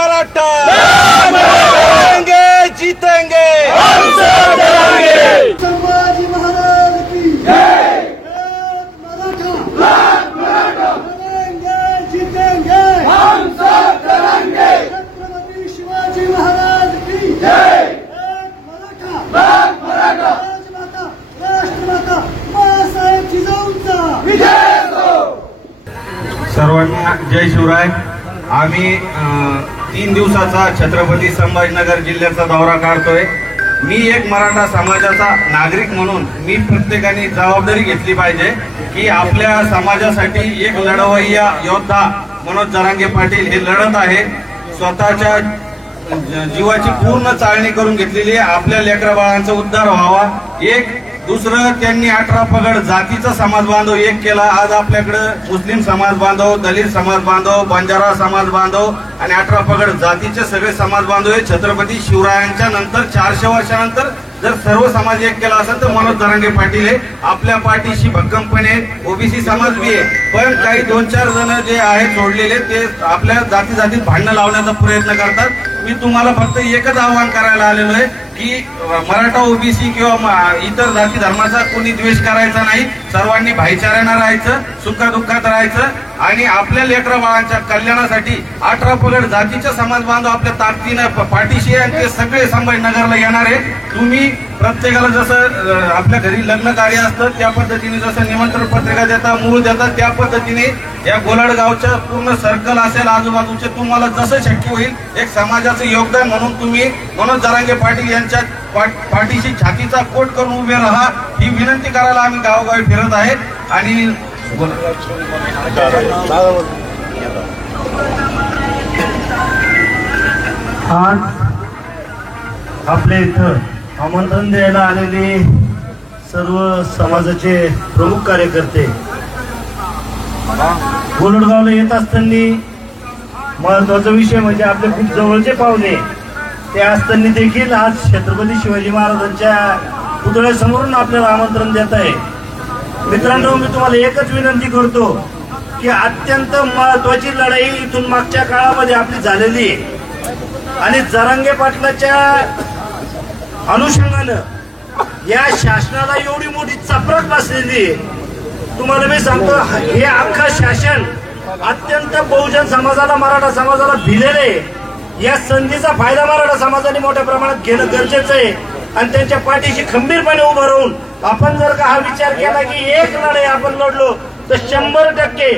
मराठा लड़ेंगे जीतेंगे हम सब लड़ेंगे। संभाजी महाराज की जय। मराठा लड़ेंगे जीतेंगे हम सब लड़ेंगे। छत्रपति शिवाजी महाराज की जय। मराठा राजमाता राष्ट्रमाता बाळासाहेब जिजाऊंचा विजय असो। सर्वांना जय शिवराय। आम्ही 3 दिवसाचा छत्रपती संभाजीनगर जिल्ह्याचा दौरा काढतोय। मी एक मराठा समाजाचा नागरिक म्हणून मी प्रत्येकाने जबाबदारी घेतली पाहिजे की आपल्या समाजासाठी एक लढवय्या योद्धा मनोज जरांगे पाटील हे लढत आहे। स्वतःच्या जीवाची पूर्ण चाळणी करून घेतलेली आहे। आपल्या लेकरा बाळांचा उद्धार व्हावा। एक दुसरं त्यांनी 18 पगड जातीचा समाज बांधव एक केला। आज आपल्याकडे मुस्लिम समाज बांधव, दलित समाज बांधव, बंजारा समाज बांधव आणि 18 पगड जातीचे सगळे समाज बांधव हे छत्रपती शिवरायांच्या नंतर 400 वर्षानंतर जर सर्व समाज एक केला असेल तर मनोज जरांगे पाटील हे आपल्या पाठीशी भक्कमपणे ओबीसी समाज बी आहे। पण काही 2-4 जण जे आहेत सोडलेले ते आपल्या जातीत भांडणं लावण्याचा प्रयत्न करतात। मी तुम्हाला फक्त एकच आवाहन करायला आलेलो आहे की मराठा ओबीसी किंवा इतर जाती धर्माचा कोणी द्वेष करायचा नाही। सर्वांनी भाईचाऱ्यानं राहायचं, सुखदुःखात राहायचं आणि आपल्या लेकरा बाळांच्या कल्याणासाठी 18 पगड जातीचे समाज बांधव आपल्या ताकदीनं पाठीशी आणि ते सगळे संभाजीनगरला येणार आहे। तुम्ही प्रत्येकाला जसं आपल्या घरी लग्न कार्य असतं त्या पद्धतीने जसं निमंत्रण पत्रिका देता, मूळ देता त्या पद्धतीने या गोलाडगावच्या पूर्ण सर्कल असेल आजूबाजूचे तुम्हाला जसं शक्य होईल एक समाजाचं योगदान म्हणून तुम्ही मनोज जरांगे पाटील यांच्या पाठीशी छातीचा कोट करून उभे राहा ही विनंती करायला आम्ही गावोगावी फिरत आहे। आणि आज आपल्या इथं आमंत्रण द्यायला आलेले सर्व समाजाचे प्रमुख कार्यकर्ते गोलडगावला येत असताना महत्वाचा विषय म्हणजे आपले खूप जवळचे पाहुणे ते असताना देखील आज छत्रपती शिवाजी महाराजांच्या पुतळ्यासमोरून आपल्याला आमंत्रण देत आहे। मित्रांनो, मी तुम्हाला एकच विनंती करतो की अत्यंत महत्वाची लढाई इथून मागच्या काळामध्ये आपली झालेली आहे आणि जरांगे पाटलाच्या अनुषंगानं या शासनाला एवढी मोठी चपराक बसलेली आहे। तुम्हाला मी सांगतो हे अख्खं शासन अत्यंत बहुजन समाजाला, मराठा समाजाला भिलेले। या संधीचा फायदा मराठा समाजाने मोठ्या प्रमाणात घेणं गरजेचं आहे आणि त्यांच्या पाठीशी खंबीरपणे उभं राहून आपण जर का हा विचार केला की एक लढाई आपण लढलो तर 100%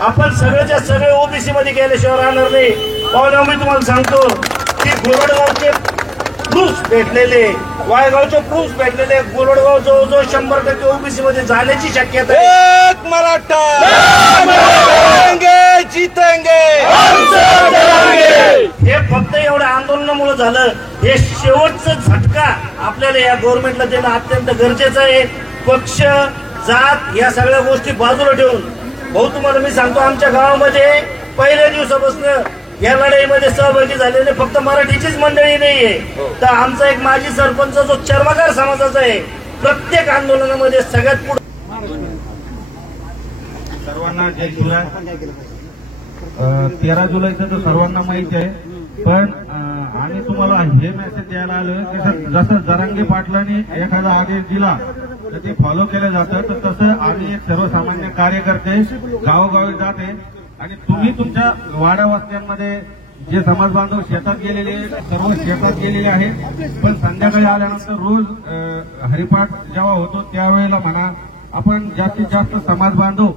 आपण सगळेच्या सगळे ओबीसी मध्ये गेल्याशिवाय राहणार नाही। पाहुण्या, मी तुम्हाला सांगतो की गोलडगावचे प्रूफ भेटलेले, वायगावचे प्रूफ भेटलेले, गोलडगाव जवळजवळ 100% ओबीसी मध्ये जाण्याची शक्यता आहे। एक मराठा लड़ेंगे जीतेंगे हम सब लड़ेंगे। हे फक्त एवढ्या आंदोलनामुळे झालं। हे शेवटचं झटका आपल्याला या गव्हर्नमेंटला देणं अत्यंत गरजेचं आहे। पक्ष, जात या सगळ्या गोष्टी बाजूला ठेवून भाऊ तुम्हाला मी सांगतो आमच्या गावामध्ये पहिल्या दिवसापासून या लढाईमध्ये सहभागी झालेले फक्त मराठीचीच मंडळी नाहीये, तर आमचा एक माजी सरपंच जो चर्मकार समाजाचा आहे प्रत्येक आंदोलनामध्ये सगळ्यात पुढे। सर्वांना जय शिवराय। 13 जुलैचं तर सर्वांना माहिती आहे, पण आम्ही तुम्हाला हे मेसेज द्यायला आलोय की जसं जरांगे पाटलांनी एखादा आदेश दिला तर ते फॉलो केलं जातं, तर तसं आम्ही एक सर्वसामान्य कार्यकर्ते गावोगावी जाते आणि तुम्ही तुमच्या वाड्या वस्त्यांमध्ये जे समाज बांधव शेतात गेलेले सर्व शेतात गेलेले आहेत, पण संध्याकाळी आल्यानंतर रोज हरिपाठ जेव्हा होतो त्यावेळेला म्हणा आपण जास्तीत जास्त समाज बांधव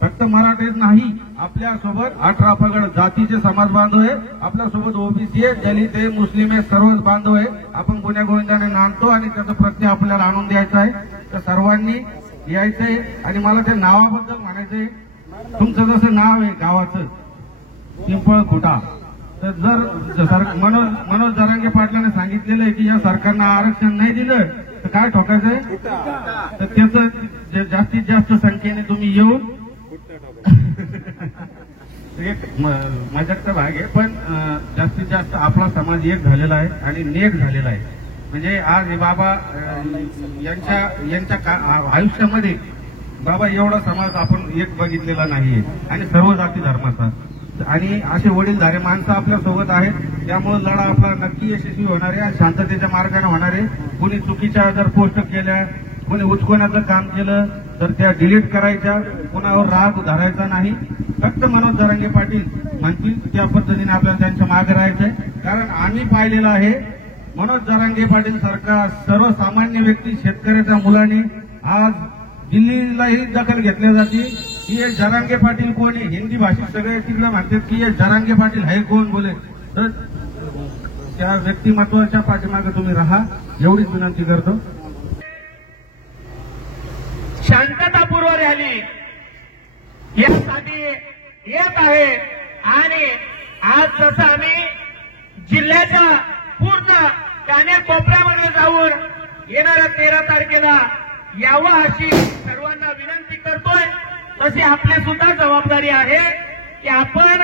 फक्त मराठीच नाही आपल्यासोबत 18 पगड जातीचे समाज बांधव आहे, आपल्यासोबत ओबीसी आहे, दलित आहे, मुस्लिम आहे, सर्वच बांधव आहे। आपण गुन्ह्या गोविंदाने नांदतो आणि त्याचा प्रत्यय आपल्याला आणून द्यायचा आहे। तर सर्वांनी यायचंय आणि मला त्या नावाबद्दल म्हणायचंय, तुमचं जसं नाव आहे गावाचं पिंपळ खुटा, तर जर मनोज जरांगे पाटलांनी सांगितलेलं आहे की या सरकारनं आरक्षण नाही दिलं तर काय ठोकायचंय, तर त्याचं जास्तीत जास्त संख्येने तुम्ही येऊन एक मजाकचा भाग आहे, पण जास्तीत जास्त आपला समाज एक झालेला आहे आणि नेक झालेला आहे। म्हणजे आज हे बाबा यांच्या आयुष्यामध्ये बाबा एवढा समाज आपण एक बघितलेला नाहीये आणि सर्व जाती धर्माचा। आणि असे वडीलधारे माणसं आपल्या सोबत आहेत. त्यामुळे लढा आपला नक्की यशस्वी होणार आहे आणि शांततेच्या मार्गाने होणार आहे. कोणी चुकीच्या जर पोस्ट केल्या, कोणी उचकवण्याचं काम केलं तर त्या डिलीट करायच्या, कोणावर राग धरायचा नाही. फक्त मनोज जरांगे पाटील म्हणतील त्या पद्धतीने आपल्याला त्यांच्या मागे राहायचंय. कारण आम्ही पाहिलेलं आहे मनोज जरांगे पाटील सारखा सर्वसामान्य व्यक्ती शेतकऱ्याच्या मुलाने आज दिल्लीलाही दखल घेतली जाते की हे जरांगे पाटील कोण आहे. हिंदी भाषिक सगळे तिकडे म्हणतात की हे जरांगे पाटील है कोण बोले. तर त्या व्यक्तिमत्वाच्या पाठीमागे तुम्ही राहा एवढीच विनंती करतो. शांततापूर्व रॅली यासाठी येत आहे आणि आज जसं आम्ही जिल्ह्याच्या पूर्ण कान्या कोपऱ्यामध्ये जाऊन येणाऱ्या 13 तारखेला यावं अशी सर्वांना विनंती करतोय, तशी आपली सुद्धा जबाबदारी आहे की आपण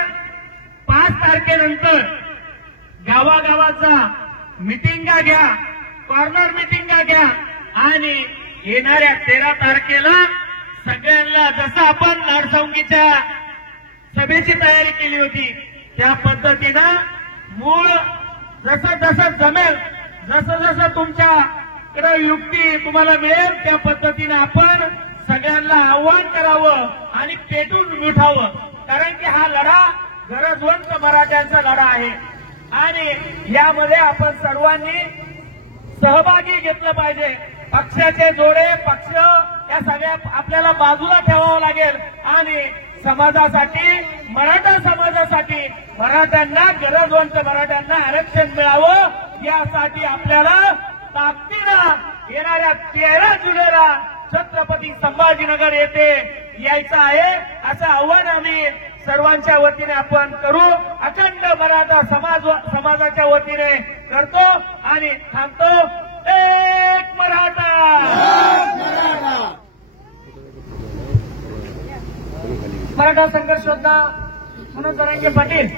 5 तारखेनंतर गावागावाचा मिटिंगा घ्या, कॉर्नर मिटिंगा घ्या आणि येणाऱ्या 13 तारखेला सगळ्यांना जसं आपण लाडसावंगीच्या सभेची तयारी केली होती त्या पद्धतीनं मूळ जसं जसं जमेल, जसं जसं तुमच्याकडे युक्ती तुम्हाला मिळेल त्या पद्धतीनं आपण सगळ्यांना आव्हान करावं आणि पेटून उठावं. कारण की हा लढा गरजवंत मराठ्यांचा लढा आहे आणि यामध्ये आपण सर्वांनी सहभागी घेतलं पाहिजे. पक्षाचे जोडे पक्ष या सगळ्या आपल्याला बाजूला ठेवावं लागेल आणि समाजासाठी, मराठा समाजासाठी, मराठ्यांना, गरजवंत मराठ्यांना आरक्षण मिळावं यासाठी आपल्याला ताकदीनं येणाऱ्या 13 जुलैला छत्रपती संभाजीनगर येथे यायचं आहे असं आव्हान आम्ही सर्वांच्या वतीने आपण करू. अखंड मराठा समाजाच्या वतीने करतो आणि थांबतो. एक मराठा. मराठा संघर्ष योद्धा मनोज जरांगे पाटील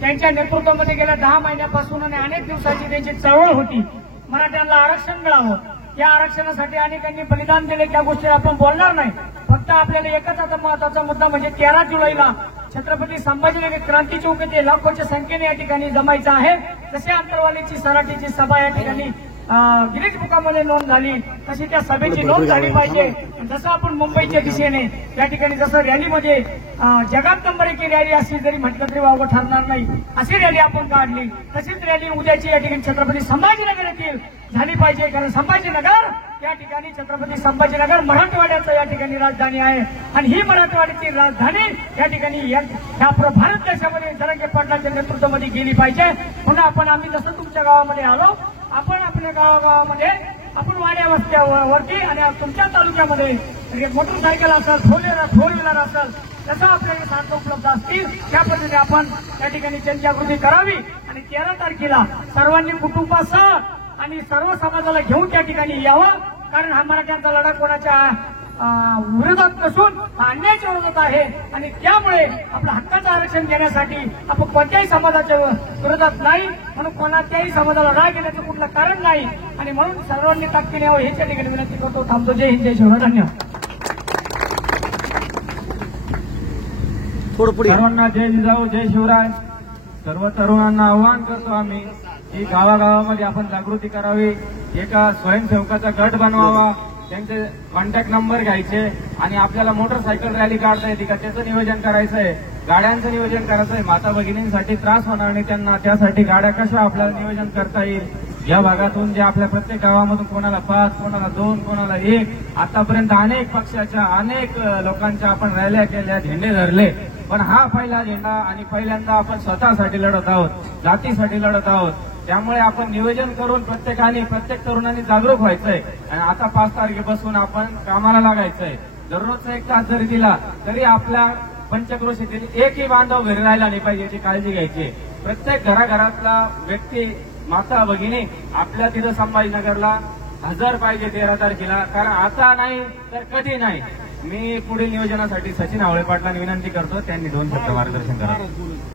त्यांच्या नेतृत्वामध्ये गेल्या 10 महिन्यापासून आणि अनेक दिवसाची त्यांची चळवळ होती. मराठ्यांना आरक्षण मिळावं, या आरक्षणासाठी अनेकांनी बलिदान दिले. त्या गोष्टी आपण बोलणार नाही. फक्त आपल्याला एकच आता महत्वाचा मुद्दा म्हणजे 13 जुलैला छत्रपती संभाजीनगर क्रांती चौक येथे लाखोच्या संख्येने या ठिकाणी जमायचं आहे. जसे अंतरवालीची सराटीची सभा या ठिकाणी गिरीश बुकामध्ये नोंद झाली तशी त्या सभेची नोंद झाली पाहिजे. जसं आपण मुंबईच्या दिशेने या ठिकाणी जसं रॅलीमध्ये जगात नंबर 1 रॅली अशी जरी म्हटलं तरी वावगं ठरणार नाही, अशी रॅली आपण काढली. तशीच रॅली उद्याची या ठिकाणी छत्रपती संभाजीनगर येथील झाली पाहिजे. कारण संभाजीनगर या ठिकाणी छत्रपती संभाजीनगर मराठवाड्याचं या ठिकाणी राजधानी आहे आणि ही मराठवाड्याची राजधानी या ठिकाणी या भारत देशामध्ये जरांगे पाटलांच्या नेतृत्वामध्ये गेली पाहिजे. म्हणून आम्ही जसं तुमच्या गावामध्ये आलो, आपण आपल्या गावागावामध्ये आपण वाड्या वस्त्यावरती आणि तुमच्या तालुक्यामध्ये मोटरसायकल असेल, फोर व्हीलर असेल, तसं आपल्याला साधनं उपलब्ध असतील त्या पद्धतीने आपण त्या ठिकाणी जनजागृती करावी आणि 13 तारखेला सर्वांनी कुटुंबासह आणि सर्व समाजाला घेऊन त्या ठिकाणी यावं. कारण हा मराठ्यांचा लढा कोणाच्या विरोधात नसून हा अन्यायाच्या विरोधात आहे आणि त्यामुळे आपलं हक्काचं आरक्षण घेण्यासाठी आपण कोणत्याही समाजाच्या विरोधात नाही. म्हणून कोणाच्याही समाजाला राग घेण्याचं कुठलं कारण नाही आणि म्हणून सर्वांनी ताकदीने यावं हेच या ठिकाणी विनंती करतो. थांबतो. जय हिंद, जय शिवराय. धन्यवाद. सर्वांना जय जिजाऊ, जय शिवराय. सर्व तरुणांना आवाहन करतो आम्ही की गावागावामध्ये आपण जागृती करावी. एका स्वयंसेवकाचा गट बनवावा, त्यांचे कॉन्टॅक्ट नंबर घ्यायचे आणि आपल्याला मोटरसायकल रॅली काढता येते का त्याचं नियोजन करायचं आहे, गाड्यांचं नियोजन करायचं आहे. माता भगिनींसाठी त्रास होणार नाही त्यांना, त्यासाठी गाड्या कशा आपल्याला नियोजन करता येईल. या भागातून जे आपल्या प्रत्येक गावामधून कोणाला 5, कोणाला 2, कोणाला 1, आतापर्यंत अनेक पक्षाच्या अनेक लोकांच्या आपण रॅल्या केल्या, झेंडे धरले, पण हा पहिला झेंडा आणि पहिल्यांदा आपण स्वतःसाठी लढत आहोत, जातीसाठी लढत आहोत. त्यामुळे आपण नियोजन करून प्रत्येक तरुणांनी जागरूक व्हायचंय आणि आता 5 तारखेपासून आपण कामाला लागायचंय. दररोजचा 1 तास जरी दिला तरी आपल्या पंचक्रोशीतील एकही बांधव घरी राहिला नाही पाहिजे याची काळजी घ्यायची. प्रत्येक घराघरातला व्यक्ती, माता भगिनी आपल्या तिथं संभाजीनगरला हजर पाहिजे 13 तारखेला. कारण आता नाही तर कधी नाही. मी पुढील नियोजनासाठी सचिन आवळे पाटलांना विनंती करतो, त्यांनी 2 शब्द मार्गदर्शन करा.